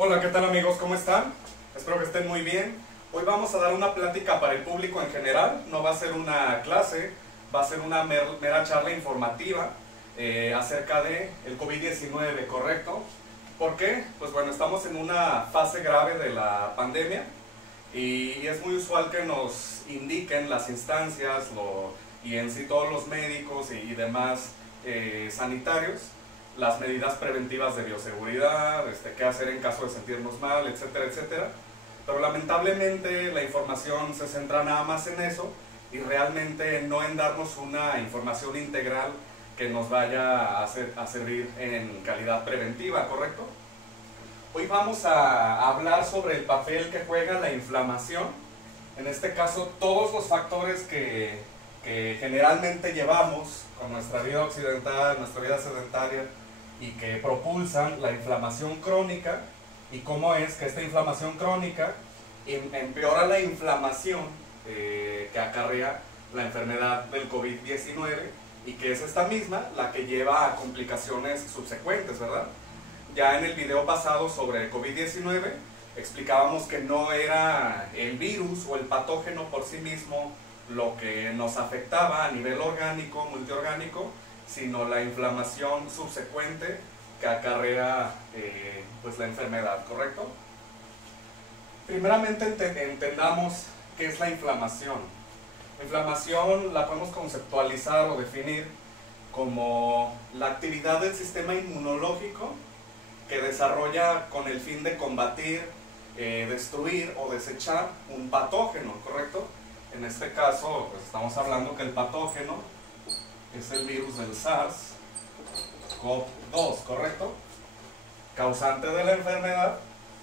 Hola, ¿qué tal amigos? ¿Cómo están? Espero que estén muy bien. Hoy vamos a dar una plática para el público en general. No va a ser una clase, va a ser una mera charla informativa acerca de el COVID-19, ¿correcto? ¿Por qué? Pues bueno, estamos en una fase grave de la pandemia y es muy usual que nos indiquen las instancias y en sí todos los médicos y demás sanitarios las medidas preventivas de bioseguridad, qué hacer en caso de sentirnos mal, etcétera, etcétera. Pero lamentablemente la información se centra nada más en eso y realmente no en darnos una información integral que nos vaya a servir en calidad preventiva, ¿correcto? Hoy vamos a hablar sobre el papel que juega la inflamación. En este caso, todos los factores que generalmente llevamos con nuestra vida occidental, nuestra vida sedentaria, y que propulsan la inflamación crónica, y cómo es que esta inflamación crónica empeora la inflamación que acarrea la enfermedad del COVID-19 y que es esta misma la que lleva a complicaciones subsecuentes, ¿verdad? Ya en el video pasado sobre el COVID-19 explicábamos que no era el virus o el patógeno por sí mismo lo que nos afectaba a nivel orgánico, multiorgánico, sino la inflamación subsecuente que acarrea pues la enfermedad, ¿correcto? Primeramente entendamos qué es la inflamación. La inflamación la podemos conceptualizar o definir como la actividad del sistema inmunológico que desarrolla con el fin de combatir, destruir o desechar un patógeno, ¿correcto? En este caso, pues estamos hablando que el patógeno es el virus del SARS-CoV-2, ¿correcto? Causante de la enfermedad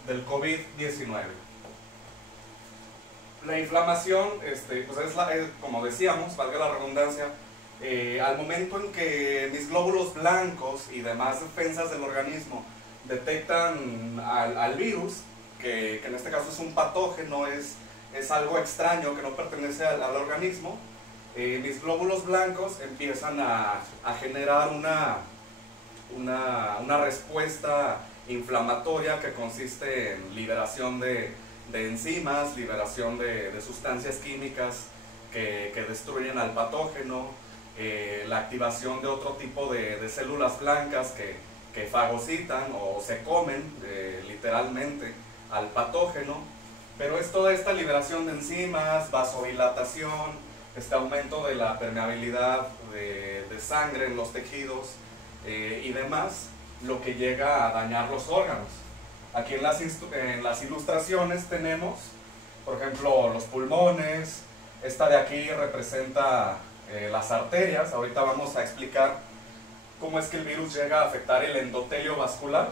del COVID-19. La inflamación, pues es como decíamos, valga la redundancia, al momento en que mis glóbulos blancos y demás defensas del organismo detectan al virus, que en este caso es un patógeno, es algo extraño que no pertenece al organismo, mis glóbulos blancos empiezan a generar una respuesta inflamatoria que consiste en liberación de enzimas, liberación de sustancias químicas que destruyen al patógeno, la activación de otro tipo de células blancas que fagocitan o se comen literalmente al patógeno, pero es toda esta liberación de enzimas, vasodilatación, este aumento de la permeabilidad de sangre en los tejidos y demás, lo que llega a dañar los órganos. Aquí en las ilustraciones tenemos, por ejemplo, los pulmones. Esta de aquí representa las arterias. Ahorita vamos a explicar cómo es que el virus llega a afectar el endotelio vascular,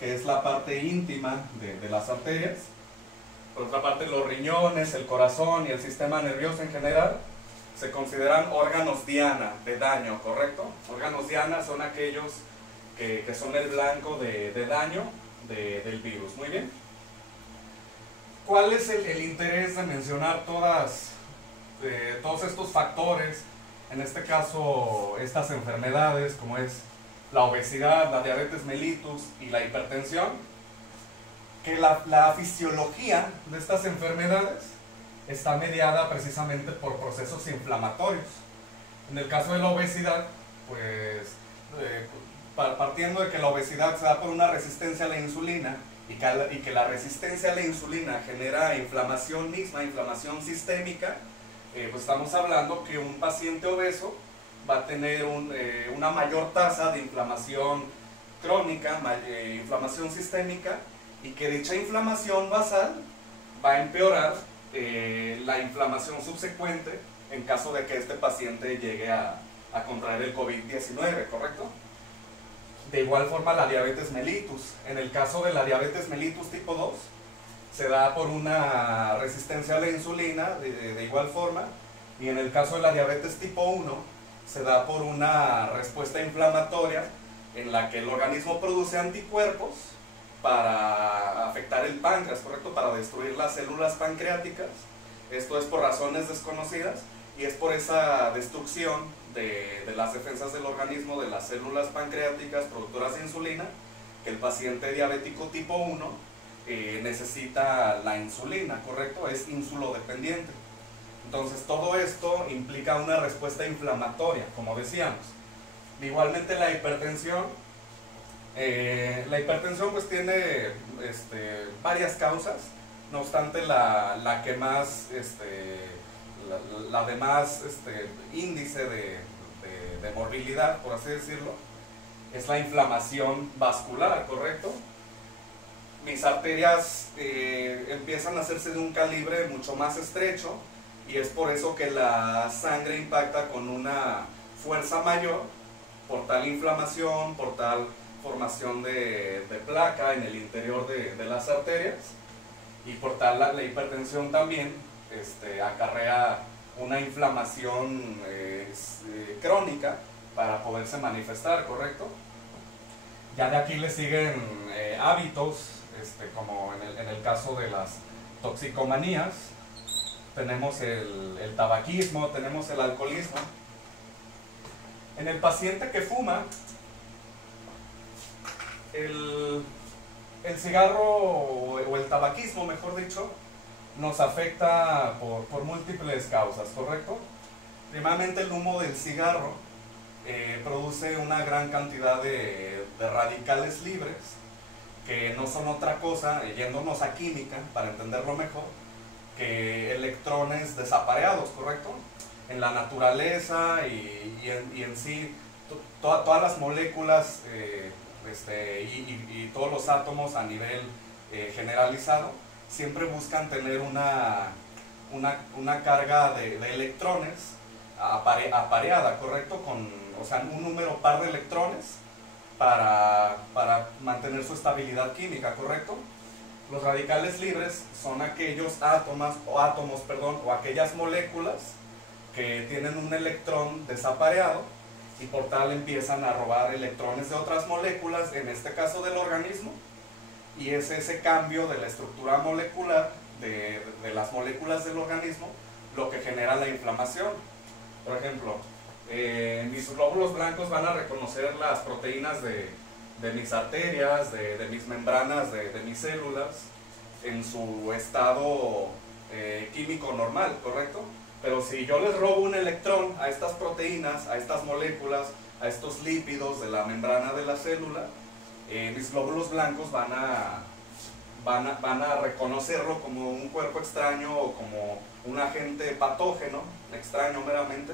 que es la parte íntima de las arterias. Por otra parte, los riñones, el corazón y el sistema nervioso en general se consideran órganos diana de daño, ¿correcto? Órganos diana son aquellos que son el blanco de daño del virus. Muy bien. ¿Cuál es el interés de mencionar todos estos factores? En este caso, estas enfermedades como es la obesidad, la diabetes mellitus y la hipertensión, que la fisiología de estas enfermedades está mediada precisamente por procesos inflamatorios. En el caso de la obesidad, pues partiendo de que la obesidad se da por una resistencia a la insulina y que la resistencia a la insulina genera inflamación misma, inflamación sistémica, pues estamos hablando que un paciente obeso va a tener una mayor tasa de inflamación crónica, inflamación sistémica, y que dicha inflamación basal va a empeorar la inflamación subsecuente en caso de que este paciente llegue a contraer el COVID-19, ¿correcto? De igual forma la diabetes mellitus. En el caso de la diabetes mellitus tipo 2 se da por una resistencia a la insulina de igual forma, y en el caso de la diabetes tipo 1 se da por una respuesta inflamatoria en la que el organismo produce anticuerpos para afectar el páncreas, ¿correcto? Para destruir las células pancreáticas. Esto es por razones desconocidas y es por esa destrucción de las defensas del organismo de las células pancreáticas productoras de insulina que el paciente diabético tipo 1 necesita la insulina, ¿correcto? Es insulodependiente. Entonces todo esto implica una respuesta inflamatoria, como decíamos. Igualmente la hipertensión pues tiene varias causas, no obstante la que más, la de más índice de morbilidad, por así decirlo, es la inflamación vascular, ¿correcto? Mis arterias empiezan a hacerse de un calibre mucho más estrecho y es por eso que la sangre impacta con una fuerza mayor por tal inflamación, por tal formación de placa en el interior de las arterias, y por tal la hipertensión también acarrea una inflamación crónica para poderse manifestar, ¿correcto? Ya de aquí le siguen hábitos, como en el caso de las toxicomanías, tenemos el tabaquismo, tenemos el alcoholismo. En el paciente que fuma, el cigarro o el tabaquismo, mejor dicho, nos afecta por múltiples causas, ¿correcto? Primeramente, el humo del cigarro produce una gran cantidad de radicales libres, que no son otra cosa, yéndonos a química para entenderlo mejor, que electrones desapareados, ¿correcto? En la naturaleza y en sí, todas las moléculas y todos los átomos a nivel generalizado siempre buscan tener una carga de electrones apareada, ¿correcto? O sea, un número par de electrones para mantener su estabilidad química, ¿correcto? Los radicales libres son aquellos átomos, o aquellas moléculas que tienen un electrón desapareado y por tal empiezan a robar electrones de otras moléculas, en este caso del organismo, y es ese cambio de la estructura molecular de las moléculas del organismo lo que genera la inflamación. Por ejemplo, mis glóbulos blancos van a reconocer las proteínas de mis arterias, de mis membranas, de mis células en su estado químico normal, ¿correcto? Pero si yo les robo un electrón a estas proteínas, a estas moléculas, a estos lípidos de la membrana de la célula, mis glóbulos blancos van a reconocerlo como un cuerpo extraño o como un agente patógeno, extraño meramente,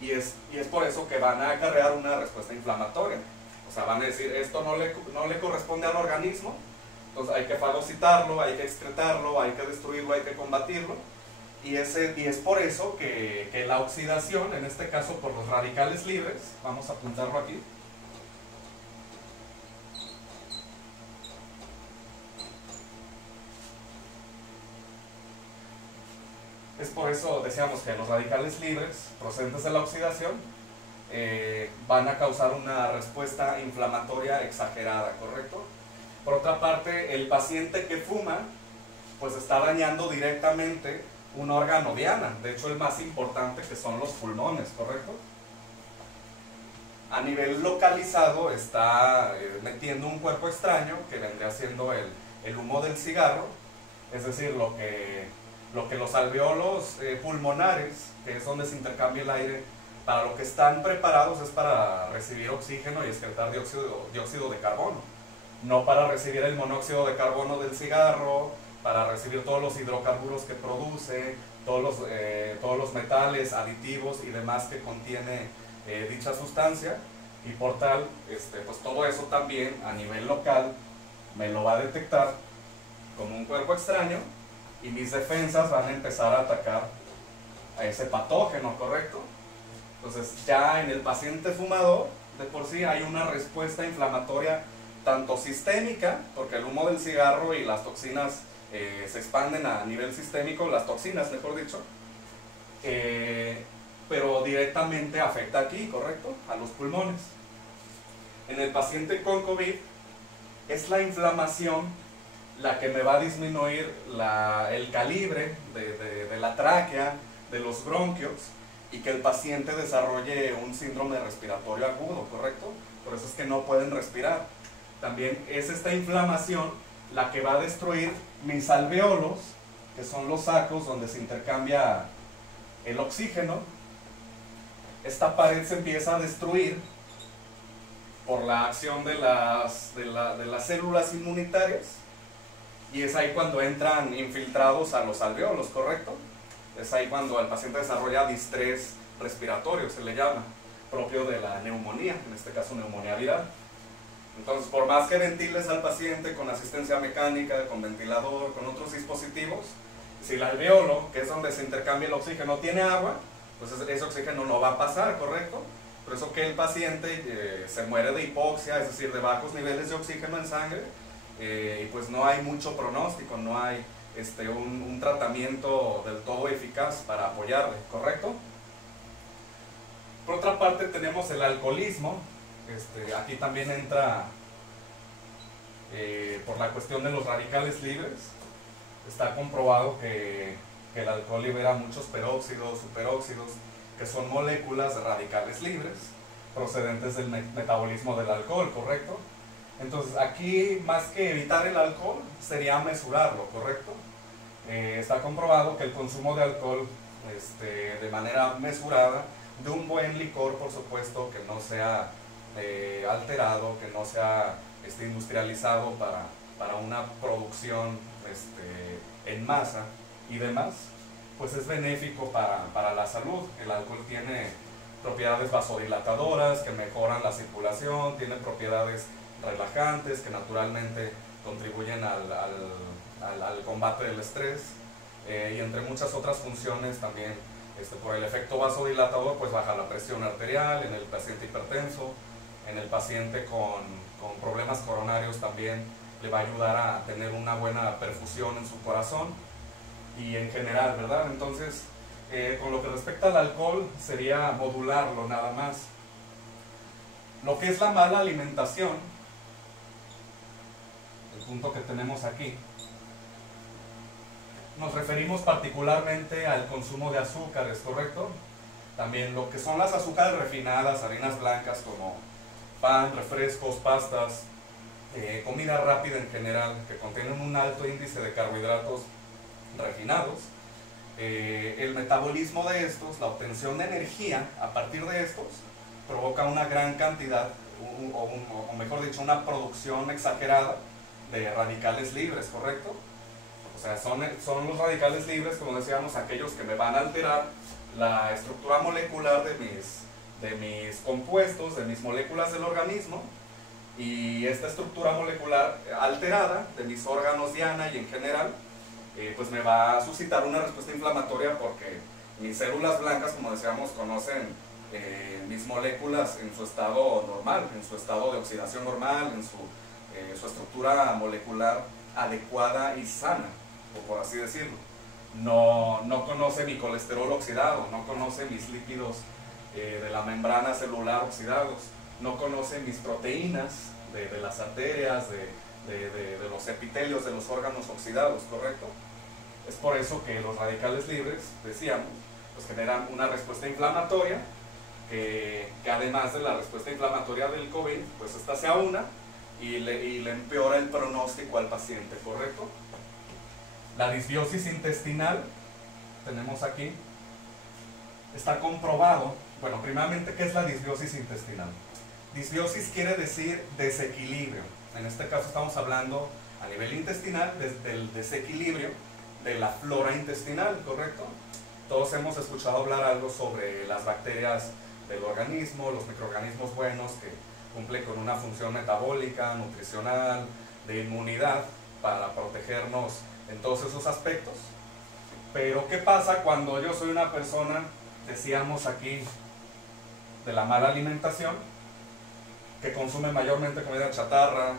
y es por eso que van a acarrear una respuesta inflamatoria. O sea, van a decir, esto no le corresponde al organismo, entonces hay que fagocitarlo, hay que excretarlo, hay que destruirlo, hay que combatirlo. Y es por eso que la oxidación, en este caso por los radicales libres, vamos a apuntarlo aquí, es por eso decíamos que los radicales libres procedentes de la oxidación van a causar una respuesta inflamatoria exagerada, ¿correcto? Por otra parte, el paciente que fuma pues está dañando directamente un órgano diana, de hecho el más importante, que son los pulmones, ¿correcto? A nivel localizado está metiendo un cuerpo extraño que vendría siendo el humo del cigarro, es decir, lo que los alveolos pulmonares, que es donde se intercambia el aire, para lo que están preparados es para recibir oxígeno y excretar dióxido de carbono, no para recibir el monóxido de carbono del cigarro, para recibir todos los hidrocarburos que produce, todos los metales, aditivos y demás que contiene dicha sustancia, y por tal, pues todo eso también a nivel local me lo va a detectar como un cuerpo extraño y mis defensas van a empezar a atacar a ese patógeno, ¿correcto? Entonces ya en el paciente fumador de por sí hay una respuesta inflamatoria tanto sistémica, porque el humo del cigarro y las toxinas se expanden a nivel sistémico, las toxinas mejor dicho, pero directamente afecta aquí, ¿correcto? A los pulmones. En el paciente con COVID es la inflamación la que me va a disminuir el calibre de la tráquea, de los bronquios, y que el paciente desarrolle un síndrome respiratorio agudo, ¿correcto? Por eso es que no pueden respirar. También es esta inflamación la que va a destruir mis alvéolos, que son los sacos donde se intercambia el oxígeno. Esta pared se empieza a destruir por la acción de las células inmunitarias, y es ahí cuando entran infiltrados a los alvéolos, ¿correcto? Es ahí cuando el paciente desarrolla distrés respiratorio, se le llama, propio de la neumonía, en este caso neumonía viral. Entonces, por más que ventiles al paciente con asistencia mecánica, con ventilador, con otros dispositivos, si el alvéolo, que es donde se intercambia el oxígeno, tiene agua, pues ese oxígeno no va a pasar, ¿correcto? Por eso que el paciente se muere de hipoxia, es decir, de bajos niveles de oxígeno en sangre, y pues no hay mucho pronóstico, no hay un tratamiento del todo eficaz para apoyarle, ¿correcto? Por otra parte tenemos el alcoholismo. Aquí también entra por la cuestión de los radicales libres. Está comprobado que el alcohol libera muchos peróxidos, superóxidos, que son moléculas de radicales libres procedentes del metabolismo del alcohol, ¿correcto? Entonces aquí, más que evitar el alcohol, sería mesurarlo, ¿correcto? Está comprobado que el consumo de alcohol de manera mesurada, de un buen licor, por supuesto, que no sea alterado, que no sea industrializado para una producción en masa y demás, pues es benéfico para la salud. El alcohol tiene propiedades vasodilatadoras que mejoran la circulación, tiene propiedades relajantes que naturalmente contribuyen al combate del estrés, y entre muchas otras funciones también. Por el efecto vasodilatador, pues baja la presión arterial en el paciente hipertenso, en el paciente con problemas coronarios también le va a ayudar a tener una buena perfusión en su corazón y en general, ¿verdad? Entonces, con lo que respecta al alcohol, sería modularlo nada más. Lo que es la mala alimentación, el punto que tenemos aquí, nos referimos particularmente al consumo de azúcares, ¿correcto? También lo que son las azúcares refinadas, harinas blancas como pan, refrescos, pastas, comida rápida en general, que contienen un alto índice de carbohidratos refinados. El metabolismo de estos, la obtención de energía a partir de estos, provoca una gran cantidad, o mejor dicho, una producción exagerada de radicales libres, ¿correcto? O sea, son los radicales libres, como decíamos, aquellos que me van a alterar la estructura molecular de mis compuestos, de mis moléculas del organismo, y esta estructura molecular alterada de mis órganos diana y en general, pues me va a suscitar una respuesta inflamatoria, porque mis células blancas, como decíamos, conocen mis moléculas en su estado normal, en su estado de oxidación normal, en su estructura molecular adecuada y sana, o por así decirlo. No conoce mi colesterol oxidado, no conoce mis lípidos de la membrana celular oxidados, no conoce mis proteínas de las arterias, de los epitelios de los órganos oxidados, ¿correcto? Es por eso que los radicales libres, decíamos, pues generan una respuesta inflamatoria, que además de la respuesta inflamatoria del COVID, pues esta se aúna y le empeora el pronóstico al paciente, ¿correcto? La disbiosis intestinal, tenemos aquí, está comprobado. Bueno, primeramente, ¿qué es la disbiosis intestinal? Disbiosis quiere decir desequilibrio. En este caso estamos hablando a nivel intestinal del desequilibrio de la flora intestinal, ¿correcto? Todos hemos escuchado hablar algo sobre las bacterias del organismo, los microorganismos buenos que cumplen con una función metabólica, nutricional, de inmunidad, para protegernos en todos esos aspectos. Pero ¿qué pasa cuando yo soy una persona, decíamos aquí, de la mala alimentación, que consume mayormente comida chatarra,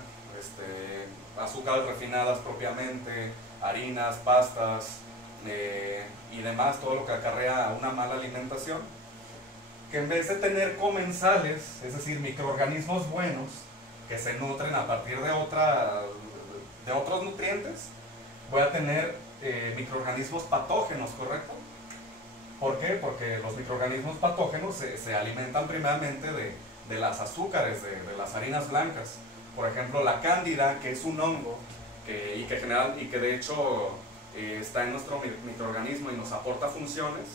azúcares refinadas propiamente, harinas, pastas y demás, todo lo que acarrea una mala alimentación, que en vez de tener comensales, es decir, microorganismos buenos que se nutren a partir de otros nutrientes, voy a tener microorganismos patógenos, ¿correcto? ¿Por qué? Porque los microorganismos patógenos se alimentan primeramente de las azúcares, de las harinas blancas. Por ejemplo, la cándida, que es un hongo y que de hecho está en nuestro microorganismo y nos aporta funciones,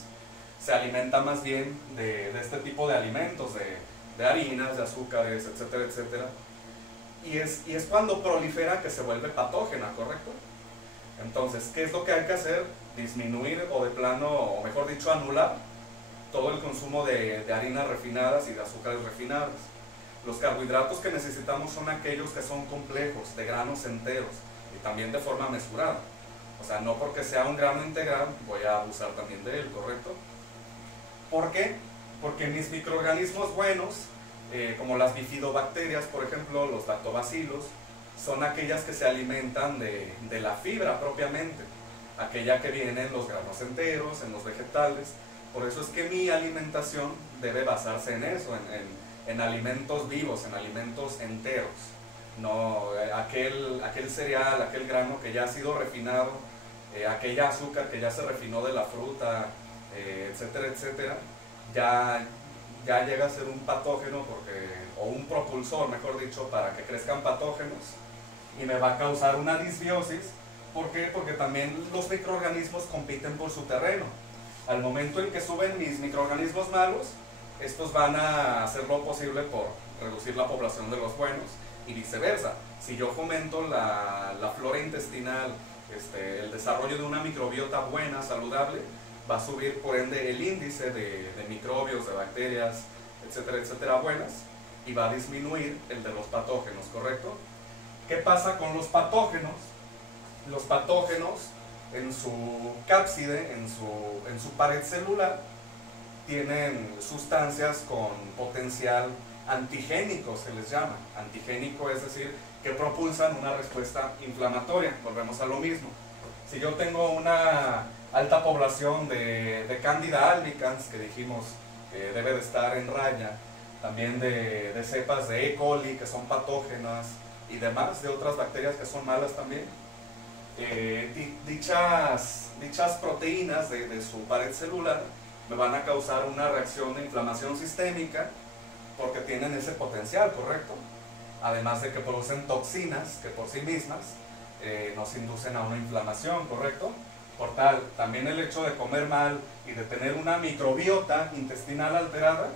se alimenta más bien de este tipo de alimentos, de harinas, de azúcares, etcétera, etcétera. Y es cuando prolifera que se vuelve patógena, ¿correcto? Entonces, ¿qué es lo que hay que hacer? Disminuir o de plano, o mejor dicho, anular todo el consumo de harinas refinadas y de azúcares refinadas. Los carbohidratos que necesitamos son aquellos que son complejos, de granos enteros y también de forma mesurada. O sea, no porque sea un grano integral voy a abusar también de él, ¿correcto? ¿Por qué? Porque mis microorganismos buenos, como las bifidobacterias, por ejemplo, los lactobacilos, son aquellas que se alimentan de la fibra propiamente, aquella que viene en los granos enteros, en los vegetales. Por eso es que mi alimentación debe basarse en eso, en alimentos vivos, en alimentos enteros. No aquel cereal, aquel grano que ya ha sido refinado, aquella azúcar que ya se refinó de la fruta, etcétera, etcétera, ya llega a ser un patógeno o un propulsor, mejor dicho, para que crezcan patógenos y me va a causar una disbiosis. ¿Por qué? Porque también los microorganismos compiten por su terreno. Al momento en que suben mis microorganismos malos, estos van a hacer lo posible por reducir la población de los buenos y viceversa. Si yo fomento la flora intestinal, el desarrollo de una microbiota buena, saludable, va a subir por ende el índice de microbios, de bacterias, etcétera, etcétera, buenas, y va a disminuir el de los patógenos, ¿correcto? ¿Qué pasa con los patógenos? Los patógenos en su cápside, en su pared celular, tienen sustancias con potencial antigénico, se les llama. Antigénico es decir, que propulsan una respuesta inflamatoria. Volvemos a lo mismo. Si yo tengo una alta población de Candida albicans, que dijimos que debe de estar en raya, también de cepas de E. coli, que son patógenas, y demás, de otras bacterias que son malas también, dichas proteínas de su pared celular me van a causar una reacción de inflamación sistémica porque tienen ese potencial, ¿correcto? Además de que producen toxinas que por sí mismas nos inducen a una inflamación, ¿correcto? Por tal, también el hecho de comer mal y de tener una microbiota intestinal alterada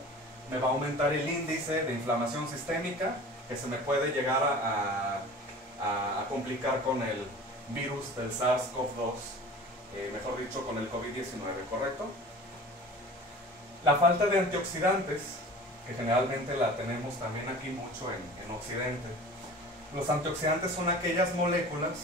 me va a aumentar el índice de inflamación sistémica, que se me puede llegar a complicar con el virus del SARS-CoV-2, mejor dicho con el COVID-19, ¿correcto? La falta de antioxidantes, que generalmente la tenemos también aquí mucho en Occidente. Los antioxidantes son aquellas moléculas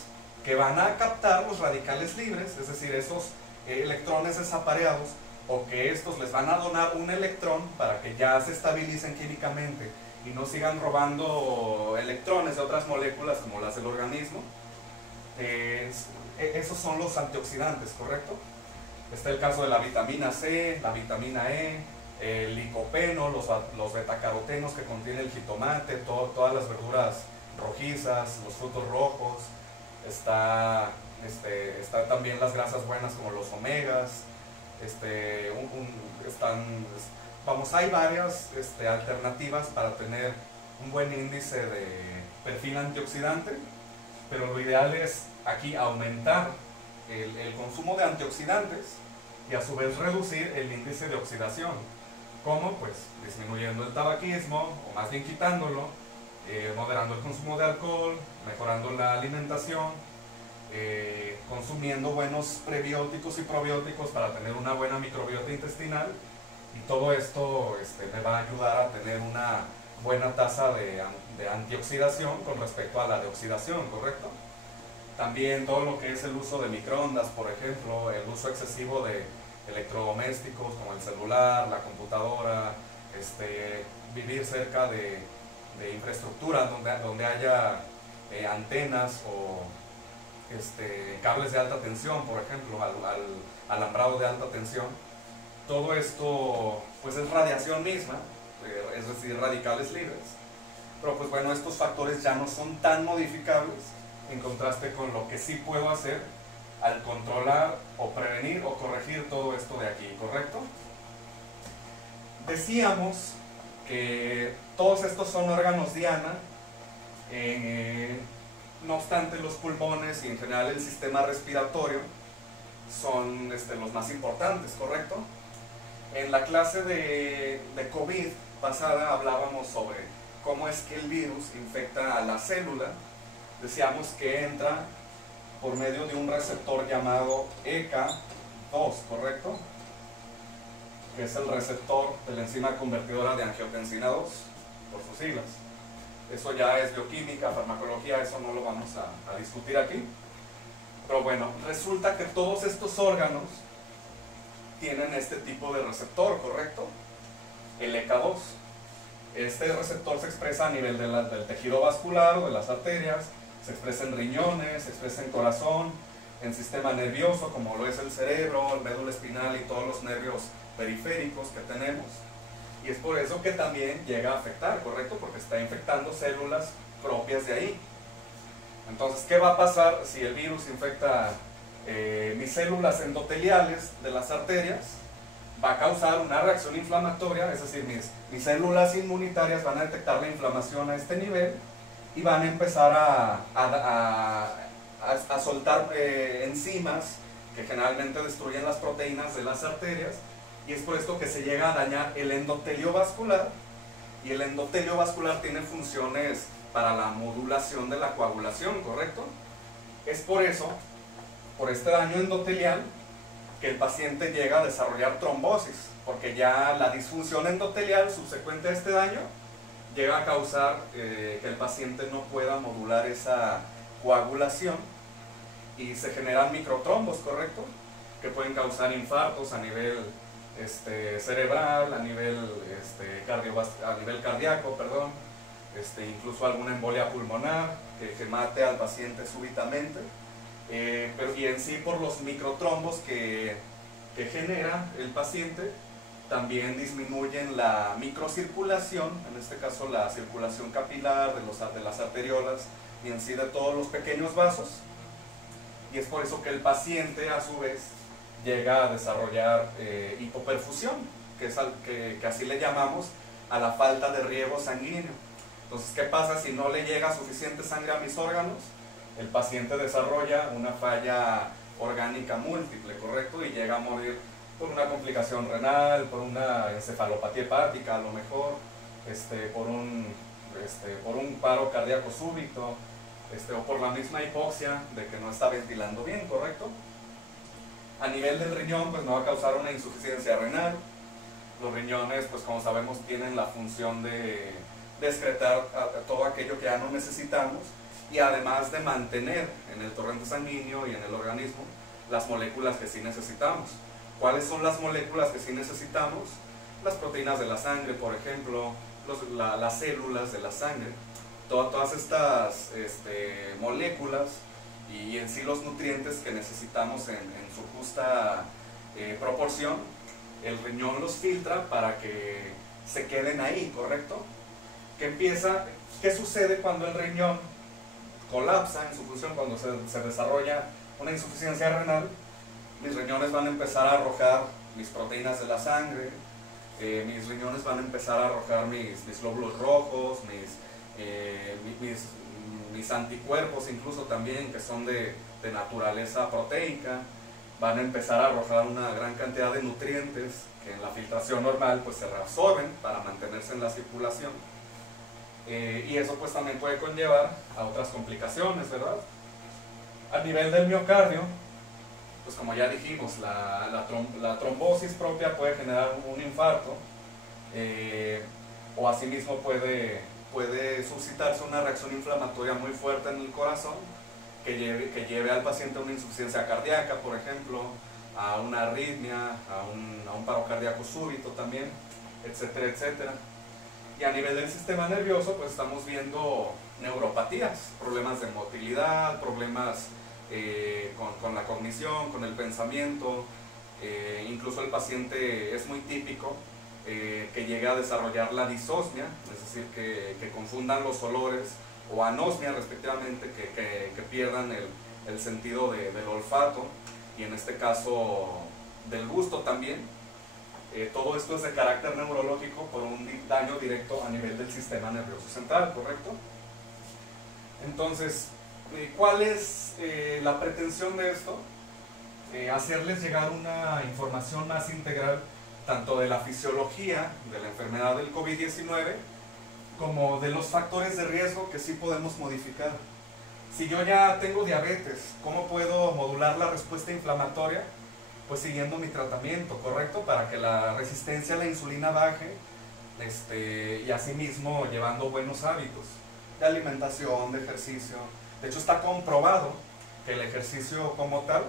que van a captar los radicales libres, es decir, esos electrones desapareados, o que estos les van a donar un electrón para que ya se estabilicen químicamente y no sigan robando electrones de otras moléculas como las del organismo. Esos son los antioxidantes, ¿correcto? Está el caso de la vitamina C, la vitamina E, el licopeno, los betacarotenos que contiene el jitomate, todas las verduras rojizas, los frutos rojos. Está también las grasas buenas como los omegas. Hay varias alternativas para tener un buen índice de perfil antioxidante, pero lo ideal es aquí aumentar el consumo de antioxidantes y a su vez reducir el índice de oxidación. ¿Cómo? Pues disminuyendo el tabaquismo, o más bien quitándolo, moderando el consumo de alcohol, mejorando la alimentación, consumiendo buenos prebióticos y probióticos para tener una buena microbiota intestinal, y todo esto me va a ayudar a tener una buena tasa de antioxidación con respecto a la de oxidación, ¿correcto? También todo lo que es el uso de microondas, por ejemplo, el uso excesivo de electrodomésticos como el celular, la computadora, vivir cerca de infraestructura donde haya antenas o cables de alta tensión, por ejemplo, alambrado de alta tensión. Todo esto pues es radiación misma, es decir, radicales libres. Pero pues bueno, estos factores ya no son tan modificables en contraste con lo que sí puedo hacer al controlar o prevenir o corregir todo esto de aquí, ¿correcto? Decíamos que todos estos son órganos diana. No obstante, los pulmones y en general el sistema respiratorio son los más importantes, ¿correcto? En la clase de COVID pasada hablábamos sobre cómo es que el virus infecta a la célula. Decíamos que entra por medio de un receptor llamado ECA2, ¿correcto? Que es el receptor de la enzima convertidora de angiotensina 2, por sus siglas. Eso ya es bioquímica, farmacología, eso no lo vamos a discutir aquí. Pero bueno, resulta que todos estos órganos tienen este tipo de receptor, ¿correcto? El ECA2. Este receptor se expresa a nivel del tejido vascular o de las arterias, se expresa en riñones, se expresa en corazón, en sistema nervioso como lo es el cerebro, el médula espinal y todos los nervios periféricos que tenemos. Y es por eso que también llega a afectar, ¿correcto? Porque está infectando células propias de ahí. Entonces, ¿qué va a pasar si el virus infecta mis células endoteliales de las arterias? Va a causar una reacción inflamatoria, es decir, mis células inmunitarias van a detectar la inflamación a este nivel y van a empezar a soltar enzimas que generalmente destruyen las proteínas de las arterias, y es por esto que se llega a dañar el endotelio vascular, y el endotelio vascular tiene funciones para la modulación de la coagulación, ¿correcto? Es por eso, por este daño endotelial, que el paciente llega a desarrollar trombosis, porque ya la disfunción endotelial subsecuente a este daño llega a causar que el paciente no pueda modular esa coagulación y se generan microtrombos, ¿correcto? Que pueden causar infartos a nivel cerebral, a nivel cardíaco, perdón, incluso alguna embolia pulmonar que mate al paciente súbitamente. Pero y en sí por los microtrombos que genera el paciente también disminuyen la microcirculación, en este caso la circulación capilar de las arteriolas y en sí de todos los pequeños vasos, y es por eso que el paciente a su vez llega a desarrollar hipoperfusión, que así le llamamos a la falta de riego sanguíneo. Entonces, ¿qué pasa si no le llega suficiente sangre a mis órganos? El paciente desarrolla una falla orgánica múltiple, ¿correcto? Y llega a morir por una complicación renal, por una encefalopatía hepática a lo mejor, por un paro cardíaco súbito, o por la misma hipoxia de que no está ventilando bien, ¿correcto? A nivel del riñón, pues no va a causar una insuficiencia renal. Los riñones, pues como sabemos, tienen la función de excretar todo aquello que ya no necesitamos, y además de mantener en el torrente sanguíneo y en el organismo las moléculas que sí necesitamos. ¿Cuáles son las moléculas que sí necesitamos? Las proteínas de la sangre, por ejemplo, las células de la sangre, todas estas moléculas y en sí los nutrientes que necesitamos en su justa proporción, el riñón los filtra para que se queden ahí, ¿correcto? ¿Qué sucede cuando el riñón colapsa en su función, cuando se desarrolla una insuficiencia renal? Mis riñones van a empezar a arrojar mis proteínas de la sangre, mis riñones van a empezar a arrojar mis glóbulos rojos, mis anticuerpos incluso también, que son de naturaleza proteica, van a empezar a arrojar una gran cantidad de nutrientes que en la filtración normal pues se reabsorben para mantenerse en la circulación. Y eso pues también puede conllevar a otras complicaciones, ¿verdad? A nivel del miocardio, pues como ya dijimos, la trombosis propia puede generar un infarto, o asimismo puede suscitarse una reacción inflamatoria muy fuerte en el corazón que lleve al paciente a una insuficiencia cardíaca, por ejemplo, a una arritmia, a un paro cardíaco súbito también, etcétera, etcétera. Y a nivel del sistema nervioso, pues estamos viendo neuropatías, problemas de motilidad, problemas con la cognición, con el pensamiento. Incluso el paciente es muy típico que llegue a desarrollar la disosmia, es decir, que confundan los olores, o anosmia respectivamente, que pierdan el sentido del olfato, y en este caso del gusto también. Todo esto es de carácter neurológico por un daño directo a nivel del sistema nervioso central, ¿correcto? Entonces, ¿Cuál es la pretensión de esto? Hacerles llegar una información más integral tanto de la fisiología de la enfermedad del COVID-19 como de los factores de riesgo que sí podemos modificar. Si yo ya tengo diabetes, ¿cómo puedo modular la respuesta inflamatoria? Pues siguiendo mi tratamiento, ¿correcto? Para que la resistencia a la insulina baje, y asimismo llevando buenos hábitos de alimentación, de ejercicio. De hecho, está comprobado que el ejercicio como tal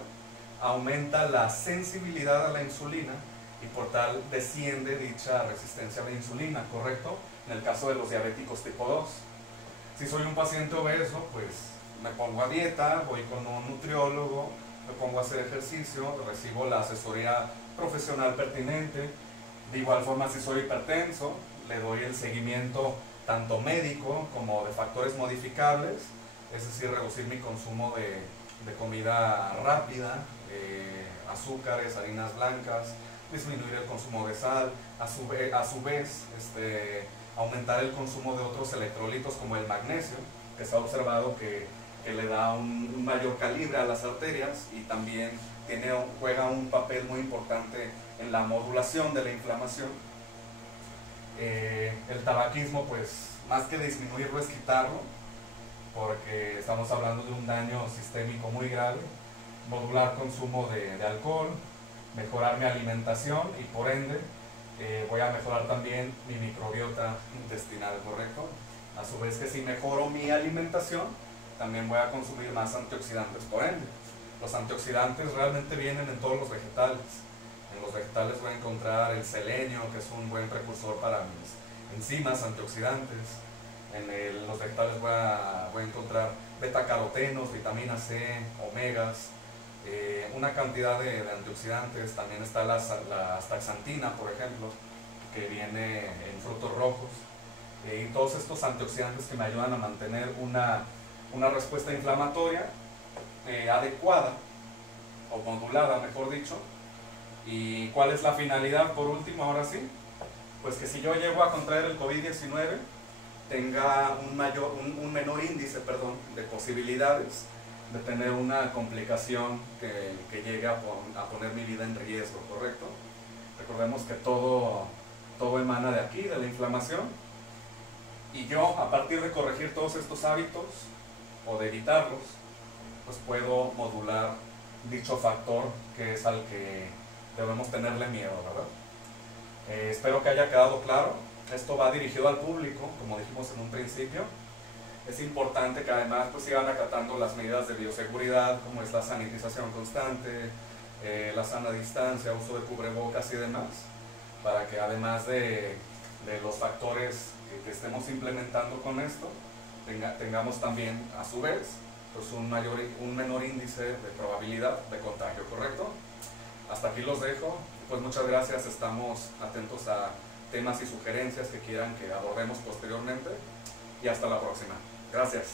aumenta la sensibilidad a la insulina y por tal desciende dicha resistencia a la insulina, ¿correcto? En el caso de los diabéticos tipo 2. Si soy un paciente obeso, pues me pongo a dieta, voy con un nutriólogo, me pongo a hacer ejercicio, recibo la asesoría profesional pertinente. De igual forma, si soy hipertenso, le doy el seguimiento tanto médico como de factores modificables, es decir, reducir mi consumo de comida rápida, azúcares, harinas blancas, disminuir el consumo de sal, a su vez aumentar el consumo de otros electrolitos como el magnesio, que se ha observado que le da un mayor calibre a las arterias y también juega un papel muy importante en la modulación de la inflamación. El tabaquismo, pues más que disminuirlo es quitarlo, porque estamos hablando de un daño sistémico muy grave. Modular consumo de alcohol, mejorar mi alimentación y por ende voy a mejorar también mi microbiota intestinal, ¿correcto? A su vez que si mejoro mi alimentación, también voy a consumir más antioxidantes, por ende. Los antioxidantes realmente vienen en todos los vegetales. En los vegetales voy a encontrar el selenio, que es un buen precursor para mis enzimas antioxidantes. En los vegetales voy a encontrar betacarotenos, vitamina C, omegas, una cantidad de antioxidantes. También está la astaxantina, por ejemplo, que viene en frutos rojos. Y todos estos antioxidantes que me ayudan a mantener una respuesta inflamatoria adecuada, o modulada, mejor dicho. ¿Y cuál es la finalidad, por último, ahora sí? Pues que si yo llego a contraer el COVID-19, tenga un menor índice de posibilidades de tener una complicación que llegue a poner mi vida en riesgo, ¿correcto? Recordemos que todo emana de aquí, de la inflamación, y yo, a partir de corregir todos estos hábitos o de evitarlos, pues puedo modular dicho factor que es al que debemos tenerle miedo, ¿verdad? Espero que haya quedado claro. Esto va dirigido al público, como dijimos en un principio. Es importante que además pues sigan acatando las medidas de bioseguridad, como es la sanitización constante, la sana distancia, uso de cubrebocas y demás, para que además de los factores que estemos implementando con esto, tengamos también a su vez pues un menor índice de probabilidad de contagio, ¿correcto? Hasta aquí los dejo. Pues muchas gracias, estamos atentos a temas y sugerencias que quieran que abordemos posteriormente y hasta la próxima. Gracias.